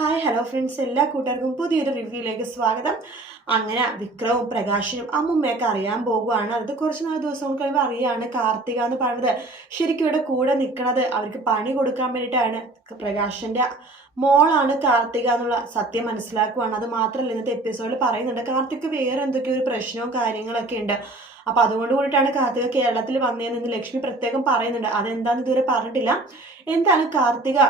Hi hello friends, എല്ലാ കൂട്ടുകാർക്കും പുതിയൊരു റിവ്യൂയിലേക്ക് സ്വാഗതം. അങ്ങനെ വിക്രവും പ്രകാശിനും അമ്മുമ്മയൊക്കെ അറിയാൻ പോകുവാണ്. അത് കുറച്ച് നാല് ദിവസം കഴിയുമ്പോൾ അറിയാണ് കാർത്തിക എന്ന് പറയുന്നത് ശരിക്കും ഇവിടെ കൂടെ നിൽക്കുന്നത് അവർക്ക് പണി കൊടുക്കാൻ വേണ്ടിയിട്ടാണ്. പ്രകാശിന്റെ മോളാണ് കാർത്തിക എന്നുള്ള സത്യം മനസ്സിലാക്കുവാണ്. അത് മാത്രമല്ല, ഇന്നത്തെ എപ്പിസോഡിൽ പറയുന്നുണ്ട് കാർത്തിക് വേറെ എന്തൊക്കെയോ ഒരു പ്രശ്നവും കാര്യങ്ങളൊക്കെ ഉണ്ട്. അപ്പൊ അതുകൊണ്ട് കൂടിയിട്ടാണ് കാർത്തിക കേരളത്തിൽ വന്നതെന്ന് ലക്ഷ്മി പ്രത്യേകം പറയുന്നുണ്ട്. അതെന്താന്ന് ഇതുവരെ പറഞ്ഞിട്ടില്ല. എന്താണ് കാർത്തിക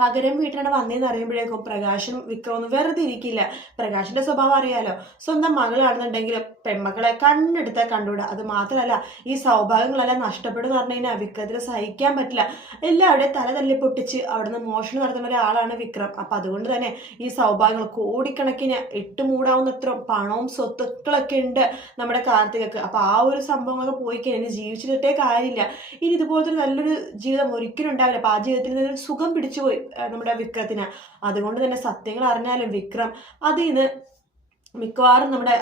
പകരം വീട്ടിലാണ് വന്നതെന്ന് അറിയുമ്പോഴേക്കും പ്രകാശനും വിക്രമൊന്നും വെറുതെ ഇരിക്കില്ല. പ്രകാശിന്റെ സ്വഭാവം അറിയാലോ, സ്വന്തം മകളാണെന്നുണ്ടെങ്കിലും പെൺമക്കളെ കണ്ണെടുത്താൽ കണ്ടുകൂടാ. അത് മാത്രമല്ല, ഈ സൗഭാഗ്യങ്ങളെല്ലാം നഷ്ടപ്പെടുന്ന പറഞ്ഞു കഴിഞ്ഞാൽ വിക്രത്തിന് സഹിക്കാൻ പറ്റില്ല. എല്ലാവരുടെയും തല തല്ലി പൊട്ടിച്ച് അവിടുന്ന് മോഷണം നടത്തുന്ന ഒരാളാണ് വിക്രം. അപ്പൊ അതുകൊണ്ട് തന്നെ ഈ സൗഭാഗ്യങ്ങൾ കോടിക്കണക്കിന് ഇട്ടുമൂടാവുന്നത്ര പണവും സ്വത്തുക്കളൊക്കെ ഉണ്ട് നമ്മുടെ കാർത്തികക്ക്. അപ്പൊ ആ ഒരു സംഭവങ്ങളൊക്കെ പോയി കഴിഞ്ഞാൽ ജീവിച്ചിട്ടേ കാര്യമില്ല. ഇനി ഇതുപോലത്തെ നല്ലൊരു ജീവിതം ഒരിക്കലും ഉണ്ടാവില്ല. അപ്പൊ ആ ജീവിതത്തിൽ നിന്ന് സുഖം പിടിച്ചുപോയി നമ്മുടെ വിക്രത്തിന്. അതുകൊണ്ട് തന്നെ സത്യങ്ങൾ അറിഞ്ഞാലും വിക്രം അതിന് മിക്കവാറും നമ്മുടെ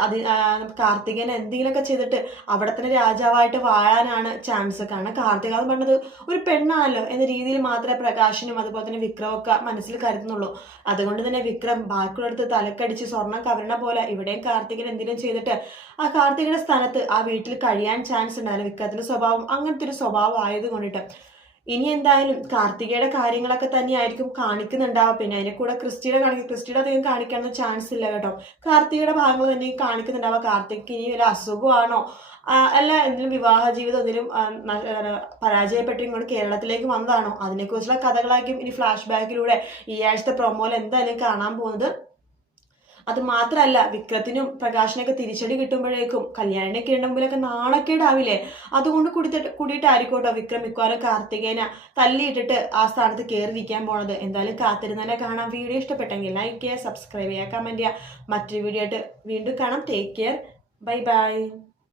കാർത്തികനെ എന്തെങ്കിലുമൊക്കെ ചെയ്തിട്ട് അവിടെ തന്നെ രാജാവായിട്ട് വാഴാനാണ് ചാൻസ്. കാരണം കാർത്തിക എന്ന് പറഞ്ഞത് ഒരു പെണ്ണാണല്ലോ എന്ന രീതിയിൽ മാത്രമേ പ്രകാശനും അതുപോലെ തന്നെ വിക്രമൊക്കെ മനസ്സിൽ കരുതുന്നുള്ളൂ. അതുകൊണ്ട് തന്നെ വിക്രം ബാക്കിയുള്ളടുത്ത് തലക്കടിച്ച് സ്വർണം കവരണ പോലെ ഇവിടെയും കാർത്തികൻ എന്തെങ്കിലും ചെയ്തിട്ട് ആ കാർത്തികയുടെ സ്ഥാനത്ത് ആ വീട്ടിൽ കഴിയാൻ ചാൻസ് ഉണ്ടായിരുന്നു. വിക്രത്തിന്റെ സ്വഭാവം അങ്ങനത്തെ ഒരു സ്വഭാവം ആയത് കൊണ്ടിട്ട് ഇനി എന്തായാലും കാർത്തികയുടെ കാര്യങ്ങളൊക്കെ തന്നെയായിരിക്കും കാണിക്കുന്നുണ്ടാവുക. പിന്നെ അതിനെ കൂടെ ക്രിസ്റ്റിയുടെ അധികം കാണിക്കാനൊന്നും ചാൻസ് ഇല്ല കേട്ടോ. കാർത്തികയുടെ ഭാഗങ്ങൾ തന്നെ കാണിക്കുന്നുണ്ടാവുക. കാർത്തിക് ഇനി വല്ല അസുഖമാണോ അല്ല എന്തെങ്കിലും വിവാഹ ജീവിതം എന്തെങ്കിലും പരാജയപ്പെട്ട് ഇങ്ങോട്ട് കേരളത്തിലേക്ക് വന്നതാണോ, അതിനെക്കുറിച്ചുള്ള കഥകളായിരിക്കും ഇനി ഫ്ലാഷ് ബാക്കിലൂടെ ഈ ആഴ്ചത്തെ പ്രൊമോയിൽ എന്തായാലും കാണാൻ പോകുന്നത്. അത് മാത്രമല്ല, വിക്രത്തിനും പ്രകാശിനൊക്കെ തിരിച്ചടി കിട്ടുമ്പോഴേക്കും കല്യാണിനൊക്കെ മുമ്പിലൊക്കെ നാണക്കേടാവില്ലേ. അതുകൊണ്ട് കൂടിയിട്ടായിരിക്കും കേട്ടോ വിക്രം മിക്കവാറും കാർത്തികേനെ തല്ലിയിട്ടിട്ട് ആ സ്ഥാനത്ത് കയറിയിരിക്കാൻ പോണത്. എന്തായാലും കാത്തിരുന്നാലേ കാണാം. വീഡിയോ ഇഷ്ടപ്പെട്ടെങ്കിൽ ലൈക്ക് ചെയ്യുക, സബ്സ്ക്രൈബ് ചെയ്യുക, കമന്റ് ചെയ്യുക. മറ്റൊരു വീഡിയോ ആയിട്ട് വീണ്ടും കാണാം. Take care, bye bye.